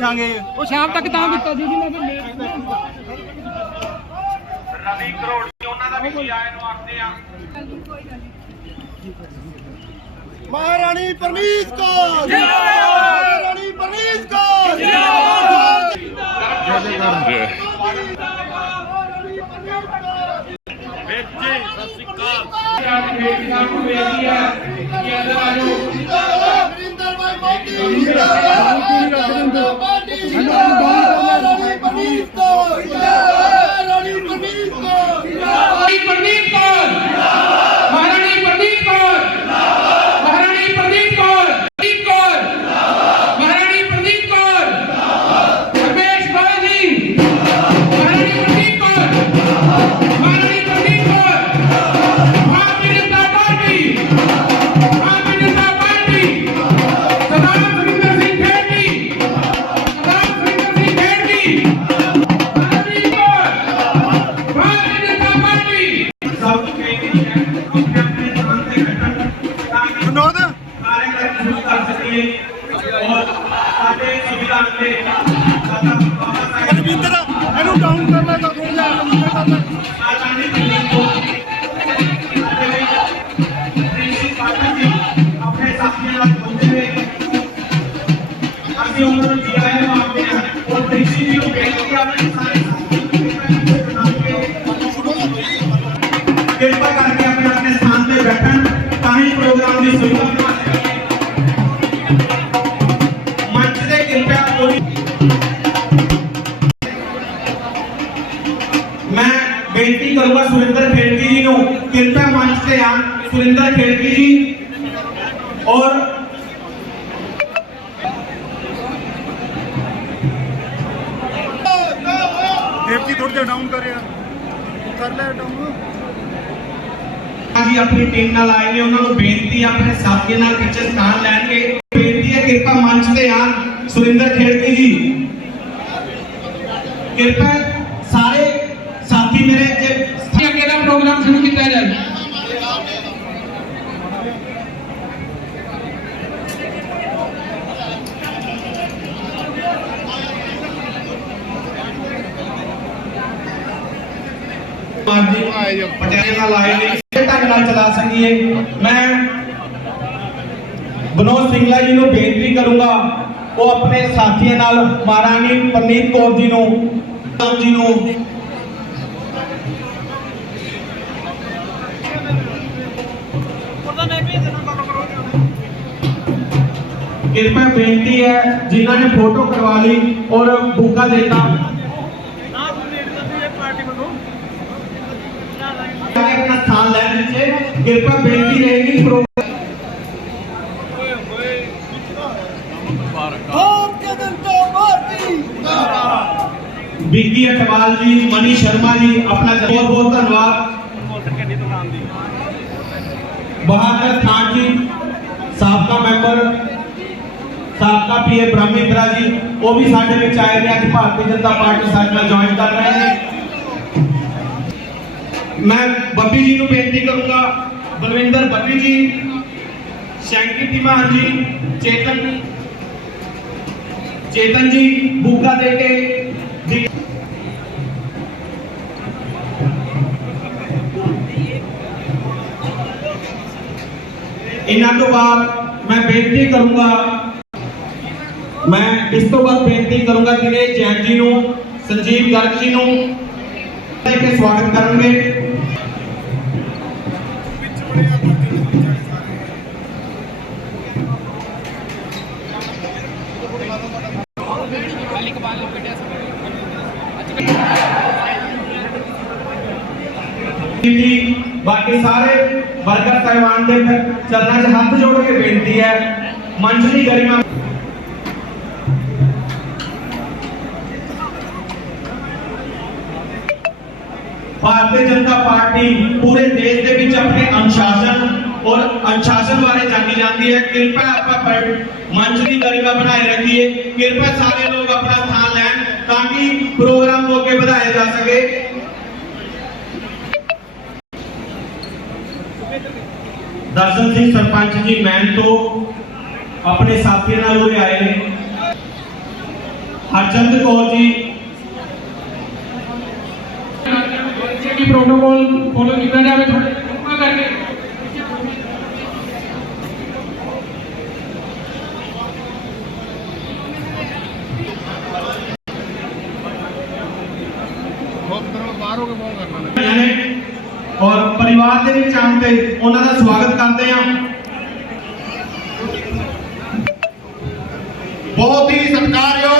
ਪੁੱਛਾਂਗੇ। ਉਹ ਸ਼ਾਮ ਤੱਕ ਤਾਂ ਦਿੱਤਾ ਜੀ ਮੈਂ ਫਿਰ ਰਵੀ ਕਰੋੜੀ ਉਹਨਾਂ ਦਾ ਵੀ ਕੀ ਆਏ ਨੂੰ ਆਖਦੇ ਆ। ਮਹਾਰਾਣੀ ਪਰਨੀਤ ਕੌਰ। ਜਿੰਦਾਬਾਦ ਮਹਾਰਾਣੀ ਪਰਨੀਤ ਕੌਰ। ਜਿੰਦਾਬਾਦ ਨਰਿੰਦਰ ਭਾਈ ਮੋਦੀ ਜਿੰਦਾਬਾਦ ਮੋਦੀ ਜਿੰਦਾਬਾਦ ਜਿੰਦਾਬਾਦ ਹੋਏ ਔਰ ਸਾਡੇ ਸੰਵਿਧਾਨ ਦੇ ਦਾਤਾ ਬਾਬਾ ਸਾਹਿਬ ਰਵਿੰਦਰ ਇਹਨੂੰ ਡਾਊਨ ਕਰਨਾ ਤਾਂ ਦੋ ਹਜ਼ਾਰ ਰੁਪਏ ਦਾ ਮੈਂ ਆਜ਼ਾਦੀ ਦਿੱਲੀ ਤੋਂ ਆਪਣੇ ਸਾਥੀਆਂ ਨਾਲ ਬੋਲਦੇ ਹੋਏ ਅਸੀਂ ਉਹਨਾਂ ਨੂੰ ਜਿਆਇਆ ਮਾਰਦੇ ਹਾਂ। ਔਰ ਪ੍ਰਿੰਸੀ ਜੀ ਨੂੰ ਬੇਨਤੀ ਆ ਰਹੀ ਸਾਰੇ ਕਿਰਪਾ ਕਰਕੇ ਆਪਣੇ ਆਪਣੇ ਸਥਾਨ ਤੇ ਬੈਠਣ ਤਾਂ ਹੀ ਪ੍ਰੋਗਰਾਮ ਦੀ ਸੁਣਦਾ ਬੇਨਤੀ ਕਰੂੰਗਾ ਸੁਰਿੰਦਰ ਖੇੜਕੀ ਜੀ ਨੂੰ ਕਿਰਪਾ ਮੰਚ ਤੇ ਆਣ ਸੁਰਿੰਦਰ ਖੇੜਕੀ ਜੀ ਔਰ ਦੇਵ ਜੀ ਥੋੜਾ ਜਿਹਾ ਡਾਊਨ ਕਰਿਆ ਕਰ ਲੈ ਡਾਊਨ ਜੀ ਆਪਣੀ ਟੀਮ ਨਾਲ ਆਏ ਨੇ ਉਹਨਾਂ ਨੂੰ ਬੇਨਤੀ ਹੈ ਆਪਣੇ ਸਾਥੀਆਂ ਨਾਲ ਪਿੱਛੇ ਸਥਾਨ ਲੈਣਗੇ ਬੇਨਤੀ ਹੈ ਕਿਰਪਾ ਮੰਚ ਤੇ ਆਣ ਸੁਰਿੰਦਰ ਖੇੜਕੀ ਜੀ ਕਿਰਪਾ ਸਾਰੇ ਸਾਥੀ ਮੇਰੇ ਜੇ ਅੱਗੇ ਦਾ ਸ਼ੁਰੂ ਕੀਤਾ ਜਾਏ। ਪਟਿਆਲੇ ਨਾਲ ਆਏ ਨੇ, ਇਸੇ ਢੰਗ ਨਾਲ ਚਲਾ ਸਕੀਏ। ਮੈਂ ਬਨੋਦ ਸਿੰਘਲਾ ਜੀ ਨੂੰ ਬੇਨਤੀ ਕਰੂੰਗਾ, ਉਹ ਆਪਣੇ ਸਾਥੀਆਂ ਨਾਲ, ਮਹਾਰਾਣੀ ਪਰਨੀਤ ਕੌਰ ਜੀ ਨੂੰ ਜੀ ਨੂੰ कृपया बेनती है जिन्होंने फ़ोटो करवा ली और बुका देता। कृपया बेनती रहेगी बिग्गी अटवाल जी मनी शर्मा जी अपना बहुत बहुत धन्यवाद। बहादुर खान जी सबका मेंबर ਸਾਬਕਾ ਪੀਏ ਬ੍ਰਹਮਿੰਦਰਾ ਜੀ, ਉਹ ਵੀ ਸਾਡੇ ਵਿੱਚ ਆਏ ਨੇ, ਅੱਜ ਭਾਰਤੀ ਜਨਤਾ ਪਾਰਟੀ ਸਾਡੇ ਨਾਲ ਜੁਆਇਨ ਕਰ ਰਹੇ ਨੇ। ਮੈਂ ਬੱਬੀ ਜੀ ਨੂੰ ਬੇਨਤੀ ਕਰੂੰਗਾ, ਬਲਵਿੰਦਰ ਬੱਬੀ ਜੀ, ਸ਼ੈਂਕੀ ਧੀਮਾਨ ਜੀ, ਚੇਤਨ ਚੇਤਨ ਜੀ, ਬੂਕਾ ਦੇ ਕੇ ਇਹਨਾਂ ਤੋਂ ਬਾਅਦ ਮੈਂ ਬੇਨਤੀ ਕਰੂੰਗਾ ਮੈਂ ਇਸ ਤੋਂ ਬਾਅਦ ਬੇਨਤੀ ਕਰੂੰਗਾ ਦਿਨੇਸ਼ ਜੈਨ ਜੀ ਨੂੰ ਸੰਜੀਵ ਗਰਗ ਜੀ ਨੂੰ ਦੇ ਕੇ ਸਵਾਗਤ ਕਰਨਗੇ ਜੀ ਬਾਕੀ ਸਾਰੇ ਵਰਕਰ ਸਾਹਿਬਾਨ ਦੇ ਚਰਨਾਂ 'ਚ ਹੱਥ ਜੋੜ ਕੇ ਬੇਨਤੀ ਹੈ ਮੰਚ ਦੀ ਗਰਿਮਾ ਭਾਰਤੀ ਜਨਤਾ ਪਾਰਟੀ ਪੂਰੇ ਦੇਸ਼ ਦੇ ਵਿੱਚ ਆਪਣੇ ਅਨੁਸ਼ਾਸਨ ਔਰ ਅਨੁਸ਼ਾਸਨ ਬਾਰੇ ਜਾਣੀ ਜਾਂਦੀ ਹੈ ਕਿਰਪਾ ਆਪਾਂ ਪਰ- ਮੰਚ ਦੀ ਗਰਿਮਾ ਬਣਾਏ ਰੱਖੀਏ ਕਿਰਪਾ ਸਾਰੇ ਲੋਕ ਆਪਣਾ ਸਥਾਨ ਲੈਣ ਤਾਂ ਕਿ ਪ੍ਰੋਗਰਾਮ ਨੂੰ ਅੱਗੇ ਵਧਾਇਆ ਜਾ ਸਕੇ ਦਰਸ਼ਨ ਸਿੰਘ ਸਰਪੰਚ ਜੀ ਮੈਨ ਤੋਂ ਆਪਣੇ ਸਾਥੀਆਂ ਨਾਲ ਉਰੇ ਆਏ ਨੇ ਹਰਚੰਦ ਕੌਰ ਜੀ प्रोटोकॉल फॉलो किया जाए करके। और परिवार के भी चाहते उन्होंने तो स्वागत करते हैं। बहुत ही सत्कारयोग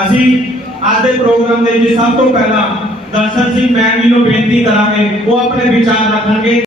ਅਸੀਂ ਅੱਜ ਦੇ ਪ੍ਰੋਗਰਾਮ ਦੇ ਵਿੱਚ ਸਭ ਤੋਂ ਪਹਿਲਾਂ ਦਰਸ਼ਨ ਸਿੰਘ ਮੈਨ ਜੀ ਨੂੰ ਬੇਨਤੀ ਕਰਾਂਗੇ, ਉਹ ਆਪਣੇ ਵਿਚਾਰ ਰੱਖਣਗੇ।